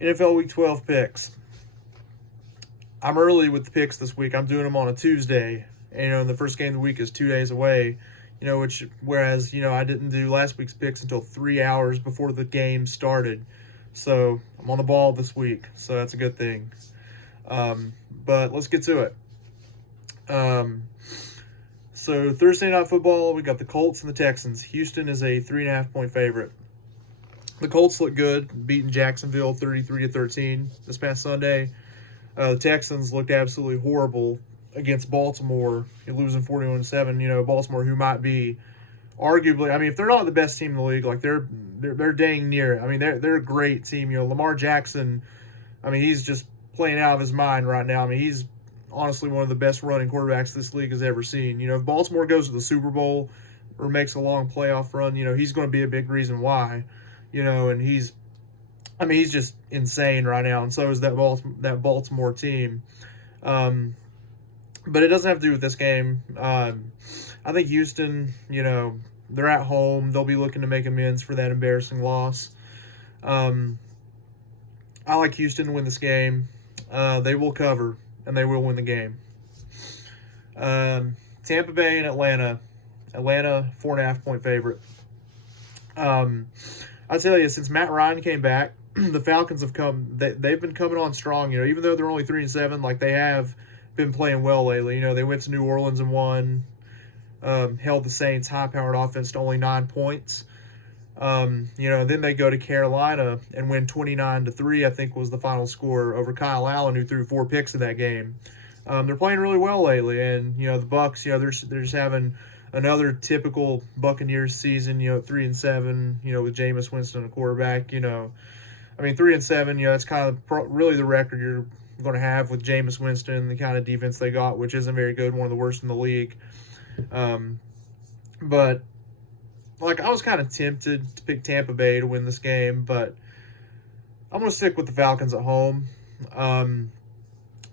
NFL Week 12 picks. I'm early with the picks this week. I'm doing them on a Tuesday. And, the first game of the week is 2 days away. Whereas I didn't do last week's picks until 3 hours before the game started. So I'm on the ball this week. So that's a good thing. But let's get to it. So Thursday Night Football, we got the Colts and the Texans. Houston is a 3.5-point favorite. The Colts look good, beating Jacksonville 33-13 this past Sunday. The Texans looked absolutely horrible against Baltimore, losing 41-7. Baltimore, who might be arguably, if they're not the best team in the league, like they're dang near it. They're a great team. Lamar Jackson, he's just playing out of his mind right now. He's honestly one of the best running quarterbacks this league has ever seen. If Baltimore goes to the Super Bowl or makes a long playoff run, he's going to be a big reason why. And he's just insane right now, and so is that Baltimore team. But it doesn't have to do with this game. I think Houston, they're at home. They'll be looking to make amends for that embarrassing loss. I like Houston to win this game. They will cover, and they will win the game. Tampa Bay and Atlanta. Atlanta, 4.5-point favorite. I tell you, since Matt Ryan came back, the Falcons have they've been coming on strong, even though they're only 3-7, like they have been playing well lately. They went to New Orleans and won, held the Saints' high-powered offense to only 9 points. Then they go to Carolina and win 29-3, I think was the final score, over Kyle Allen, who threw 4 picks in that game. They're playing really well lately, and, the Bucs, they're just having another typical Buccaneers season, 3-7, with Jameis Winston, a quarterback, 3-7, that's kind of really the record you're going to have with Jameis Winston, the kind of defense they got, which isn't very good, one of the worst in the league. But I was kind of tempted to pick Tampa Bay to win this game, but I'm going to stick with the Falcons at home.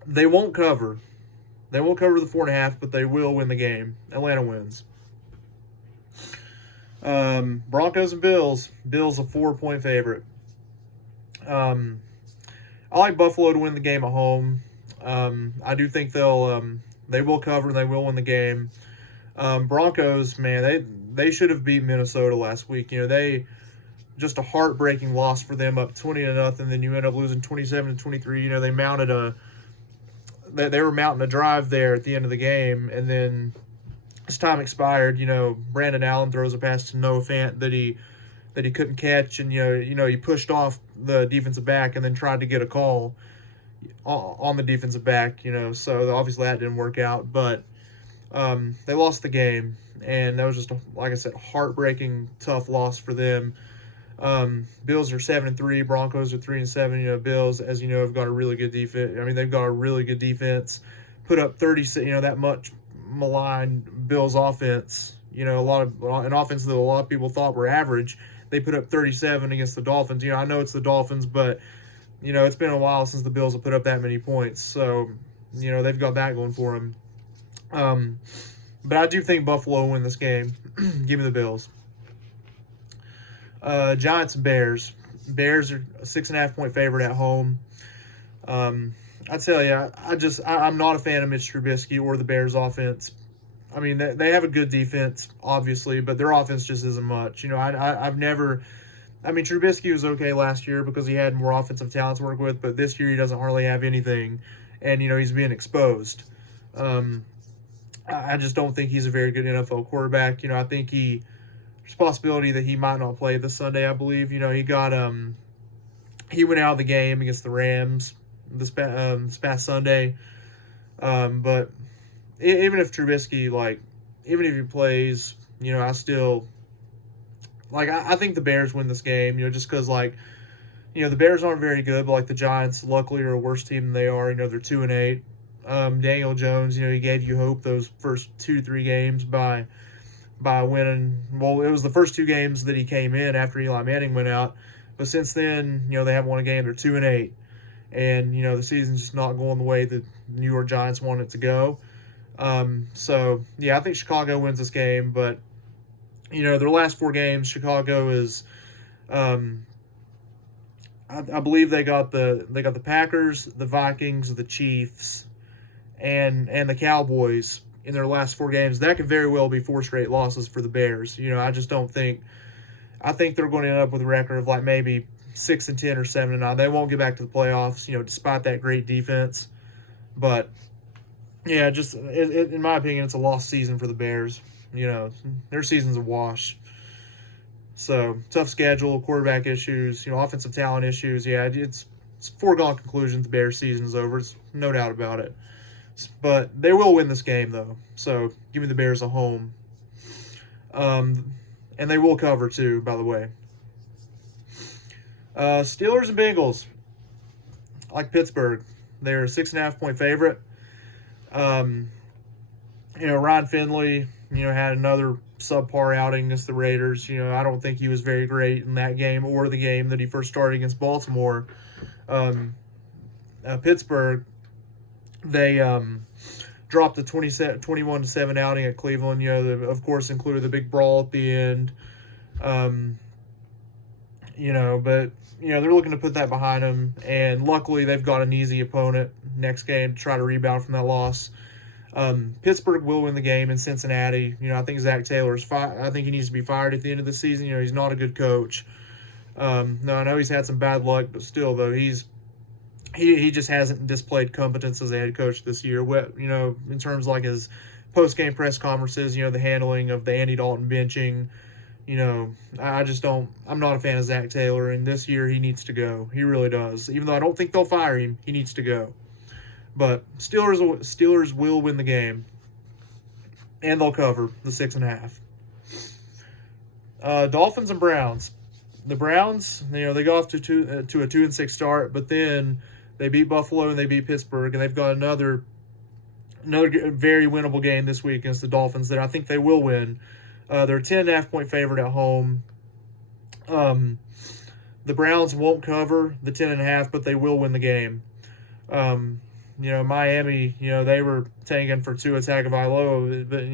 They won't cover. They won't cover the 4.5, but they will win the game. Atlanta wins. Broncos and Bills. Bills a 4-point favorite. I like Buffalo to win the game at home. I do think they will cover and they will win the game. Broncos, man, they should have beat Minnesota last week. They just a heartbreaking loss for them, up 20-0. Then you end up losing 27-23. They were mounting a drive there at the end of the game, and then as time expired, Brandon Allen throws a pass to Noah Fant that he couldn't catch, and he pushed off the defensive back and then tried to get a call on the defensive back, so obviously that didn't work out, but they lost the game, and that was just, like I said, heartbreaking, tough loss for them. Bills are 7-3, Broncos are 3-7. Bills, as you know, have got a really good defense. They've got a really good defense. Put up 36, that much maligned Bills offense. An offense that a lot of people thought were average. They put up 37 against the Dolphins. I know it's the Dolphins, but it's been a while since the Bills have put up that many points. So, they've got that going for them. But I do think Buffalo will win this game. Give me the Bills. Giants and Bears. Bears are a 6.5-point favorite at home. I tell you, I'm not a fan of Mitch Trubisky or the Bears offense. They have a good defense, obviously, but their offense just isn't much. Trubisky was okay last year because he had more offensive talent to work with, but this year he doesn't hardly have anything, and, he's being exposed. I just don't think he's a very good NFL quarterback. I think there's a possibility that he might not play this Sunday, I believe. He went out of the game against the Rams this past Sunday. But even if Trubisky, even if he plays, I still, I think the Bears win this game, just because, the Bears aren't very good, but, the Giants, luckily, are a worse team than they are. They're 2-8. Daniel Jones, he gave you hope those first 2-3 games by winning. Well, it was the first 2 games that he came in after Eli Manning went out. But since then, they haven't won a game. They're 2-8. And, the season's just not going the way the New York Giants want it to go. So, yeah, I think Chicago wins this game. But, their last 4 games, Chicago is I believe they got the Packers, the Vikings, the Chiefs, and the Cowboys in their last 4 games. That could very well be 4 straight losses for the Bears. I just don't think. I think they're going to end up with a record of like maybe 6-10 or 7-9. They won't get back to the playoffs, despite that great defense. But yeah, just in my opinion, it's a lost season for the Bears. Their season's a wash. So tough schedule, quarterback issues, offensive talent issues. Yeah, it's a foregone conclusion. The Bears season is over. It's no doubt about it. But they will win this game though. So give me the Bears a home. And they will cover too, by the way. Steelers and Bengals. I like Pittsburgh. They're a 6.5-point favorite. Ryan Finley, had another subpar outing against the Raiders. I don't think he was very great in that game or the game that he first started against Baltimore. Pittsburgh, they dropped the 21-7 outing at Cleveland. Of course, included the big brawl at the end. But they're looking to put that behind them, and luckily they've got an easy opponent next game to try to rebound from that loss. Pittsburgh will win the game in Cincinnati. I think Zach Taylor's I think he needs to be fired at the end of the season. He's not a good coach. No, I know he's had some bad luck, but still, though, he just hasn't displayed competence as a head coach this year. In terms like his post-game press conferences, the handling of the Andy Dalton benching. I just don't. I'm not a fan of Zach Taylor, and this year he needs to go. He really does. Even though I don't think they'll fire him, he needs to go. But Steelers will win the game, and they'll cover the 6.5. Dolphins and Browns. The Browns, they go off to a 2-6 start, but then they beat Buffalo and they beat Pittsburgh, and they've got another very winnable game this week against the Dolphins that I think they will win. They're a 10.5-point favorite at home. The Browns won't cover the 10.5, but they will win the game. Miami, they were tanking for Tua Tagovailoa, but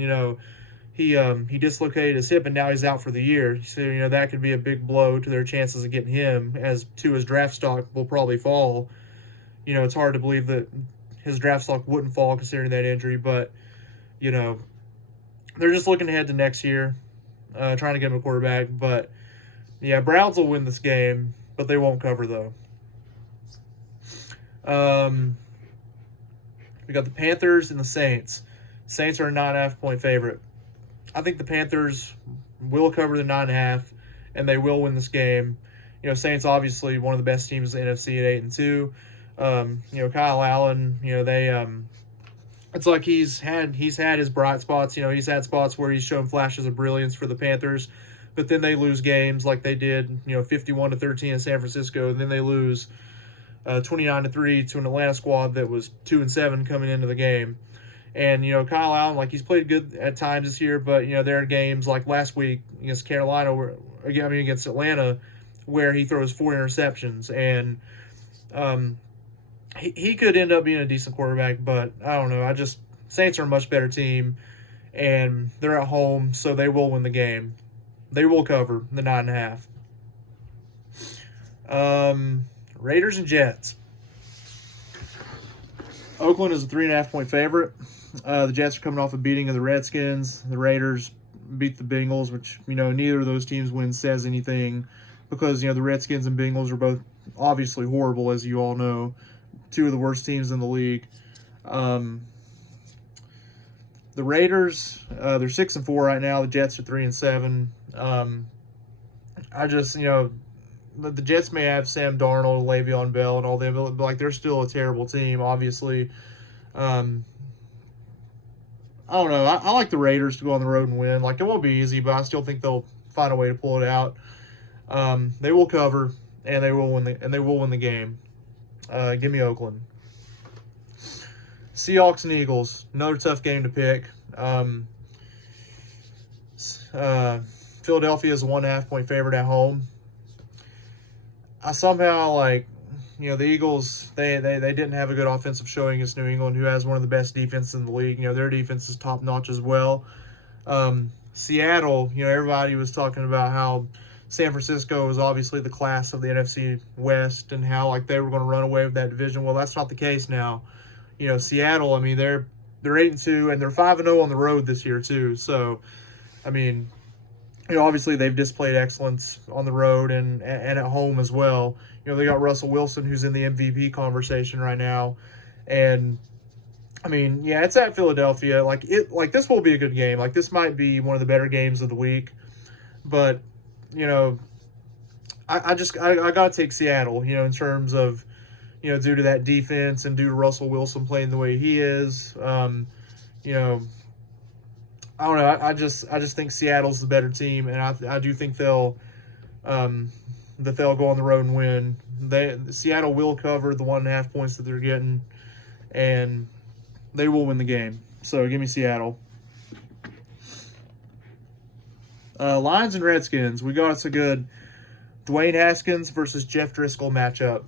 he dislocated his hip and now he's out for the year. So that could be a big blow to their chances of getting him, as Tua's draft stock will probably fall. It's hard to believe that his draft stock wouldn't fall considering that injury, but they're just looking ahead to next year, trying to get him a quarterback. But yeah, Browns will win this game, but they won't cover though. We got the Panthers and the Saints. Saints are a 9.5-point favorite. I think the Panthers will cover the 9.5, and they will win this game. Saints obviously one of the best teams in the NFC at 8-2. Kyle Allen, it's like he's had his bright spots. He's had spots where he's shown flashes of brilliance for the Panthers, but then they lose games like they did, 51-13 in San Francisco, and then they lose 29-3 to an Atlanta squad that was 2-7 coming into the game. And Kyle Allen, he's played good at times this year, but there are games like last week against Carolina, against Atlanta, where he throws 4 interceptions, and he could end up being a decent quarterback, but I don't know. Saints are a much better team, and they're at home, so they will win the game. They will cover the 9.5. Raiders and Jets. Oakland is a 3.5-point favorite. The Jets are coming off a beating of the Redskins. The Raiders beat the Bengals, which, neither of those teams win says anything, because, the Redskins and Bengals are both obviously horrible, as you all know. 2 of the worst teams in the league. The Raiders, they're 6-4 right now. The Jets are 3-7. The Jets may have Sam Darnold, Le'Veon Bell, and all them, but they're still a terrible team, obviously. I don't know. I like the Raiders to go on the road and win. It won't be easy, but I still think they'll find a way to pull it out. They will cover, and they will win the game. Give me Oakland. Seahawks and Eagles. Another tough game to pick. Philadelphia is a 1.5-point favorite at home. I somehow the Eagles, they didn't have a good offensive showing against New England, who has one of the best defenses in the league. Their defense is top notch as well. Seattle, everybody was talking about how San Francisco was obviously the class of the NFC West and how like they were going to run away with that division. Well, that's not the case now. You know, Seattle, I mean, they're 8-2 and they're 5-0 on the road this year too. So, I mean, you know, obviously they've displayed excellence on the road and at home as well. You know, they got Russell Wilson, who's in the MVP conversation right now, and I mean, yeah, it's at Philadelphia. Like this will be a good game. Like this might be one of the better games of the week, but you know, I gotta take Seattle. You know, in terms of, you know, due to that defense and due to Russell Wilson playing the way he is. You know, I don't know. I just think Seattle's the better team, and I do think they'll go on the road and win. Seattle will cover the 1.5 points that they're getting, and they will win the game. So give me Seattle. Lions and Redskins. We got us a good Dwayne Haskins versus Jeff Driscoll matchup.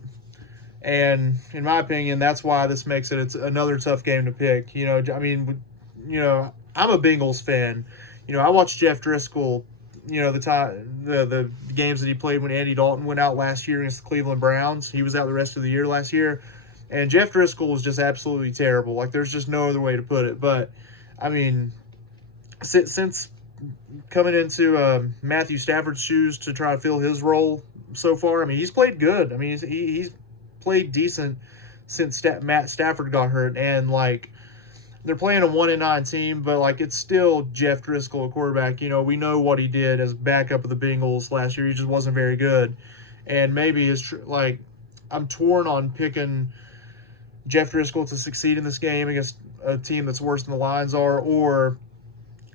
And in my opinion, that's why this makes it's another tough game to pick. You know, I mean, you know, I'm a Bengals fan. You know, I watched Jeff Driscoll, you know, the games that he played when Andy Dalton went out last year against the Cleveland Browns. He was out the rest of the year last year. And Jeff Driscoll was just absolutely terrible. Like, there's just no other way to put it. But, I mean, since coming into Matthew Stafford's shoes to try to fill his role so far, I mean, he's played good. I mean, he's played decent since Matt Stafford got hurt. And, like, they're playing a 1-9 team, but, like, it's still Jeff Driscoll, a quarterback. You know, we know what he did as backup of the Bengals last year. He just wasn't very good. And maybe it's, like, I'm torn on picking Jeff Driscoll to succeed in this game against a team that's worse than the Lions are, or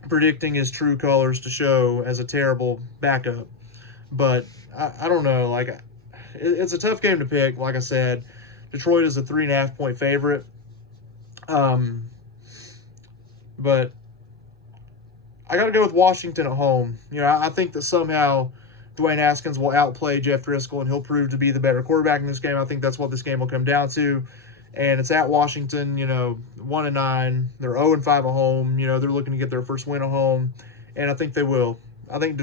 predicting his true colors to show as a terrible backup. But I don't know. Like, it's a tough game to pick. Like I said, Detroit is a 3.5 point favorite. But I got to go with Washington at home. You know, I think that somehow Dwayne Haskins will outplay Jeff Driscoll and he'll prove to be the better quarterback in this game. I think that's what this game will come down to. And it's at Washington, you know, 1-9. They're 0-5 at home. You know, they're looking to get their first win at home. And I think they will. I think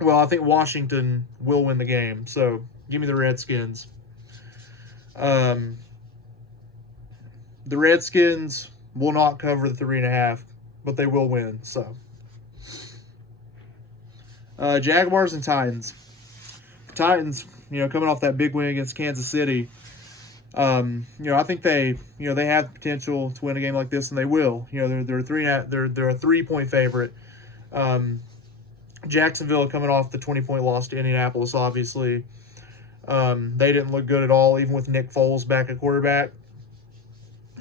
I think Washington will win the game. So give me the Redskins. The Redskins will not cover the 3.5, but they will win. So Jaguars and Titans. Titans, you know, coming off that big win against Kansas City. You know, I think they have potential to win a game like this, and they will. You know, they're a 3-point favorite. Jacksonville coming off the 20-point loss to Indianapolis, obviously. They didn't look good at all, even with Nick Foles back at quarterback.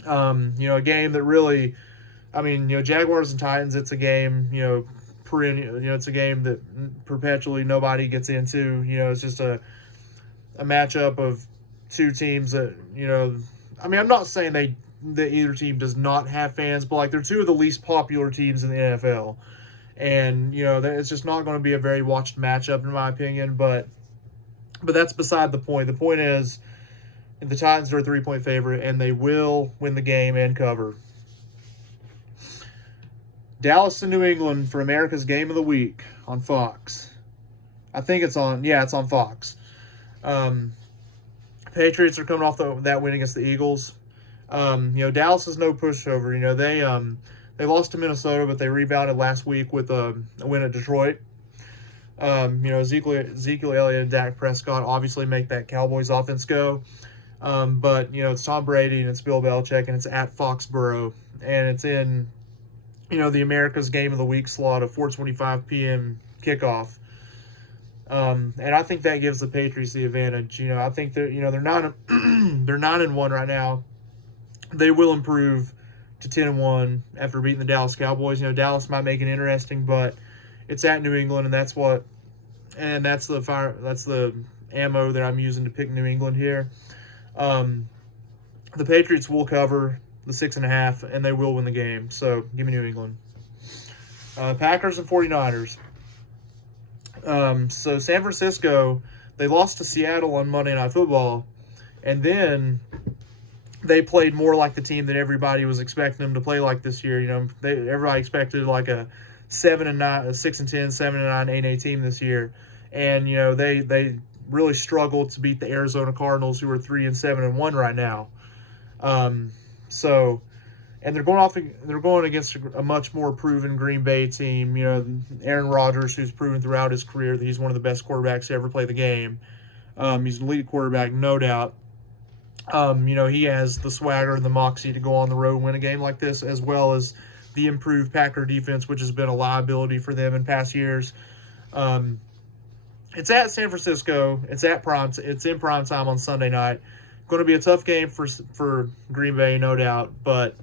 You know, a game that really, I mean, you know, Jaguars and Titans, it's a game, you know, it's a game that perpetually nobody gets into. You know, it's just a matchup of two teams that, you know, I mean, I'm not saying that either team does not have fans, but like they're two of the least popular teams in the NFL. And, you know, it's just not going to be a very watched matchup in my opinion, but that's beside the point. The point is the Titans are a 3-point favorite and they will win the game and cover. Dallas and New England for America's Game of the Week on Fox. I think it's on Fox. Patriots are coming off that win against the Eagles. You know, Dallas is no pushover. You know, they lost to Minnesota, but they rebounded last week with a win at Detroit. You know, Ezekiel Elliott and Dak Prescott obviously make that Cowboys offense go. But, you know, it's Tom Brady and it's Bill Belichick and it's at Foxborough. And it's in, you know, the America's Game of the Week slot of 4:25 p.m. kickoff. And I think that gives the Patriots the advantage. You know, I think they're 9-1 right now. They will improve to 10-1 after beating the Dallas Cowboys. You know, Dallas might make it interesting, but it's at New England, and that's the ammo that I'm using to pick New England here. The Patriots will cover the 6.5, and they will win the game. So give me New England. Packers and 49ers. So San Francisco, they lost to Seattle on Monday Night Football, and then they played more like the team that everybody was expecting them to play like this year. You know, everybody expected like a 7-9, 6-10, 7-9, 8-8 team this year, and they really struggled to beat the Arizona Cardinals, who are 3-7-1 right now. So, and they're going against a much more proven Green Bay team. Aaron Rodgers, who's proven throughout his career that he's one of the best quarterbacks to ever play the game. He's an elite quarterback, no doubt. He has the swagger and the moxie to go on the road and win a game like this, as well as the improved Packer defense, which has been a liability for them in past years. It's at San Francisco. It's in prime time on Sunday night. Going to be a tough game for Green Bay, no doubt. But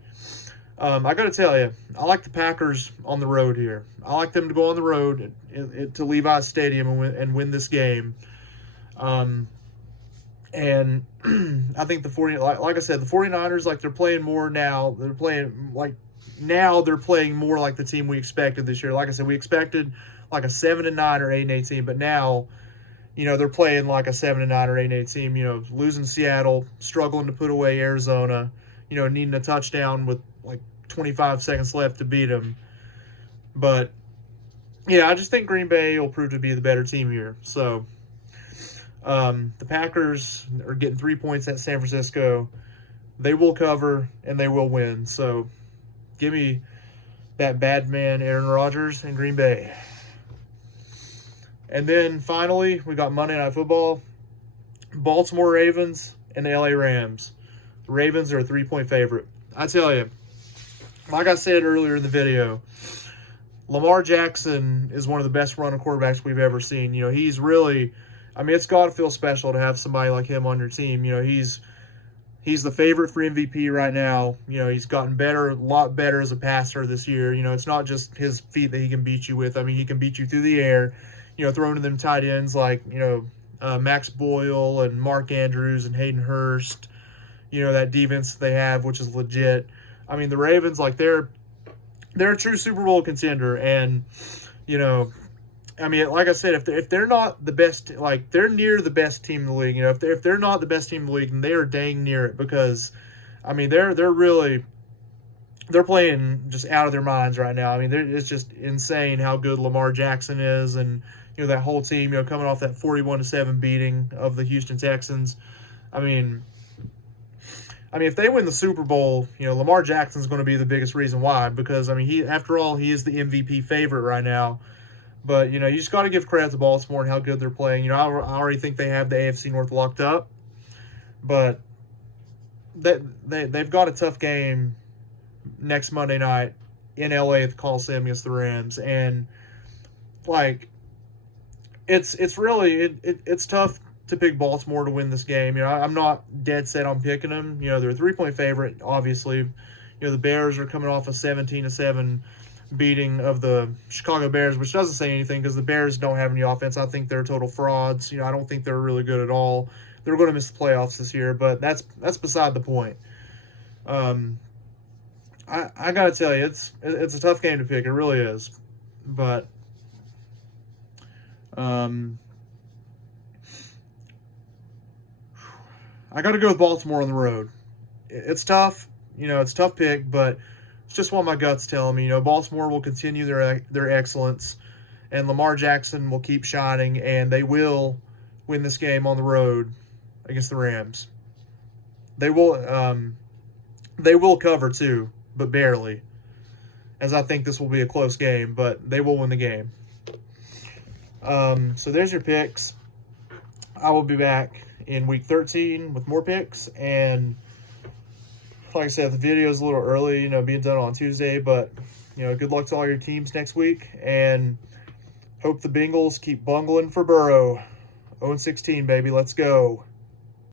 I got to tell you, I like the Packers on the road here. I like them to go on the road to Levi's Stadium and win this game. And I think like I said, the 49ers, like, they're playing more now. They're playing more like the team we expected this year. Like I said, we expected like a 7-9 or 8-8 team, but now, they're playing like a 7-9 or 8-8 team. Losing Seattle, struggling to put away Arizona, needing a touchdown with like 25 seconds left to beat them. But yeah, I just think Green Bay will prove to be the better team here. So the Packers are getting 3 points at San Francisco. They will cover and they will win. So give me that bad man Aaron Rodgers and Green Bay. And then finally, we got Monday Night Football. Baltimore Ravens and the LA Rams. The Ravens are a 3-point favorite. I tell you, like I said earlier in the video, Lamar Jackson is one of the best running quarterbacks we've ever seen. He's really, it's got to feel special to have somebody like him on your team. He's the favorite for MVP right now. He's gotten better, a lot better as a passer this year. It's not just his feet that he can beat you with. He can beat you through the air. Throwing to them tight ends like, Max Boyle and Mark Andrews and Hayden Hurst. That defense they have, which is legit. The Ravens, like, they're a true Super Bowl contender. And, like I said, if they're not the best, like, they're near the best team in the league. If they're not the best team in the league, then they are dang near it, because, they're playing just out of their minds right now. It's just insane how good Lamar Jackson is, and that whole team, coming off that 41-7 beating of the Houston Texans. If they win the Super Bowl, Lamar Jackson's going to be the biggest reason why, because after all, he is the MVP favorite right now. But you just got to give credit to Baltimore and how good they're playing. I already think they have the AFC North locked up, but they've got a tough game next Monday night in LA at the Coliseum against the Rams, and like it's really tough to pick Baltimore to win this game. I'm not dead set on picking them. They're a 3-point favorite, obviously. The Bears are coming off a 17-7 beating of the Chicago Bears, which doesn't say anything because the Bears don't have any offense. I think they're total frauds. I don't think they're really good at all. They're going to miss the playoffs this year, but that's beside the point. I gotta tell you, it's a tough game to pick. It really is, but I got to go with Baltimore on the road. It's tough. It's a tough pick, but it's just what my gut's telling me. Baltimore will continue their excellence, and Lamar Jackson will keep shining, and they will win this game on the road against the Rams. They will cover too, but barely, as I think this will be a close game, but they will win the game. So there's your picks. I will be back in week 13 with more picks, and like I said, the video is a little early, being done on Tuesday, but good luck to all your teams next week, and hope the Bengals keep bungling for Burrow. 0-16, baby, let's go.